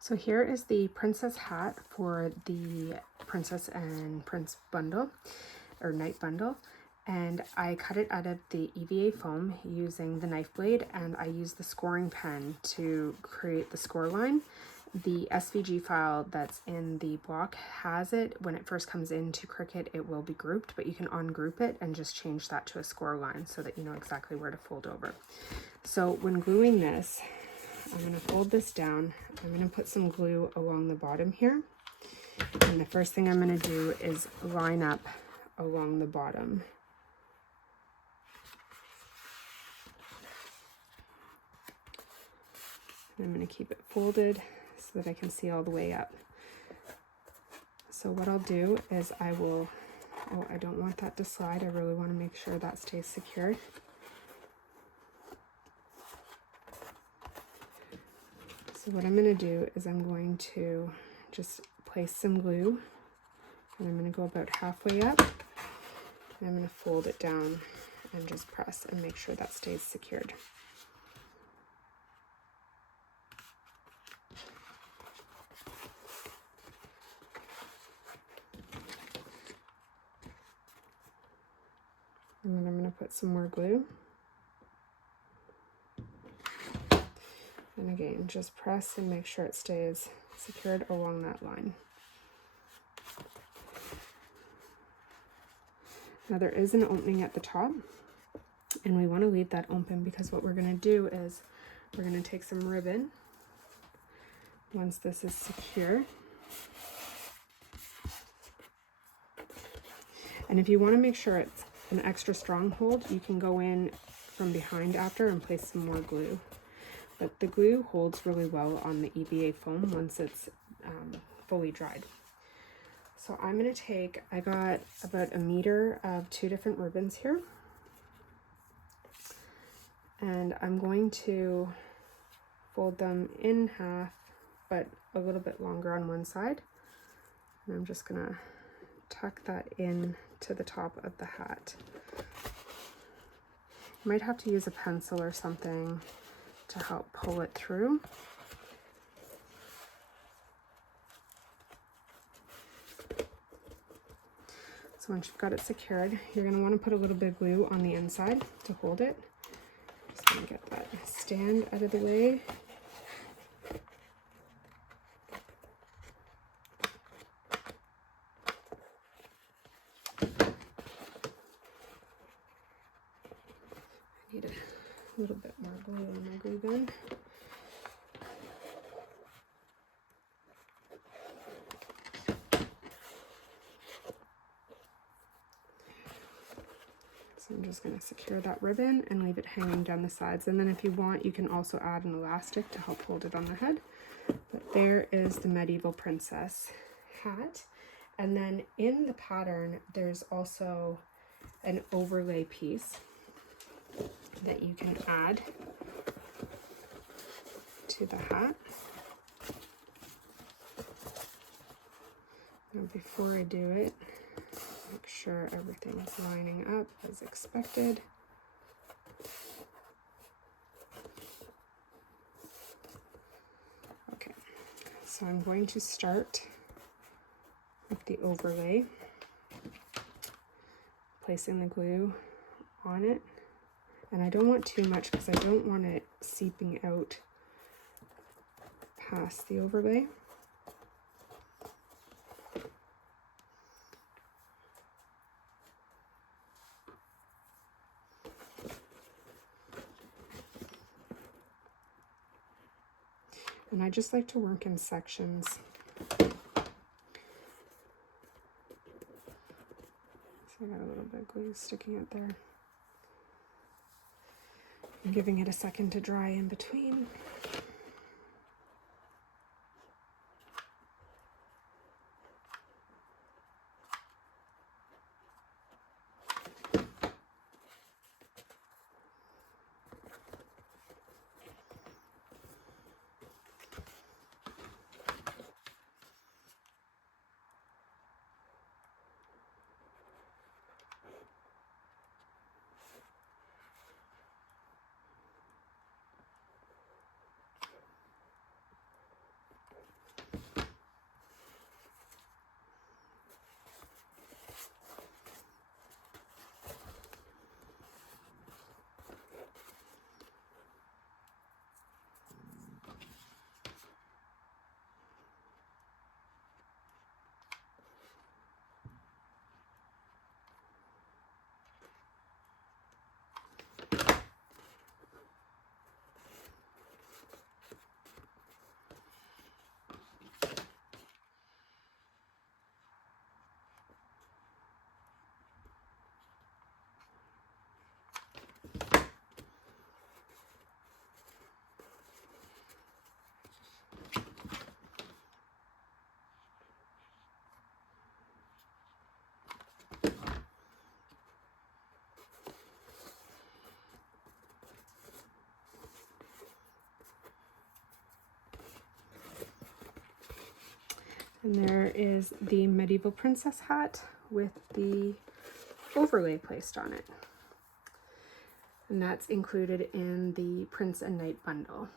So here is the princess hat for the Princess and Prince bundle, or night bundle. And I cut it out of the EVA foam using the knife blade, and I used the scoring pen to create the score line. The SVG file that's in the block has it. When it first comes into Cricut, it will be grouped, but you can ungroup it and just change that to a score line so that you know exactly where to fold over. So when gluing this, I'm going to fold this down. I'm going to put some glue along the bottom here. And the first thing I'm going to do is line up along the bottom. And I'm going to keep it folded so that I can see all the way up. So what I'll do is I will, oh, I don't want that to slide. I really want to make sure that stays secured. So what I'm going to do is I'm going to just place some glue, and I'm going to go about halfway up, and I'm going to fold it down and just press and make sure that stays secured. And then I'm going to put some more glue. And again, just press and make sure it stays secured along that line. Now there is an opening at the top, and we want to leave that open because what we're going to do is we're going to take some ribbon once this is secure. And if you want to make sure it's an extra strong hold, you can go in from behind after and place some more glue. But the glue holds really well on the EVA foam once it's fully dried. So I'm going to take, I got about 1 meter of 2 different ribbons here. And I'm going to fold them in half, but a little bit longer on one side. And I'm just going to tuck that in to the top of the hat. You might have to use a pencil or something to help pull it through. So once you've got it secured, you're going to want to put a little bit of glue on the inside to hold it. Just going to get that stand out of the way. I need a little bit more glue on my glue gun. So I'm just going to secure that ribbon and leave it hanging down the sides. And then if you want, you can also add an elastic to help hold it on the head. But there is the medieval princess hat. And then in the pattern, there's also an overlay piece that you can add to the hat. Now before I do it, make sure everything's lining up as expected. Okay, so I'm going to start with the overlay, placing the glue on it. And I don't want too much because I don't want it seeping out past the overlay. And I just like to work in sections. So I got a little bit of glue sticking out there. I'm giving it a second to dry in between. And there is the medieval princess hat with the overlay placed on it. And that's included in the Prince and Knight bundle.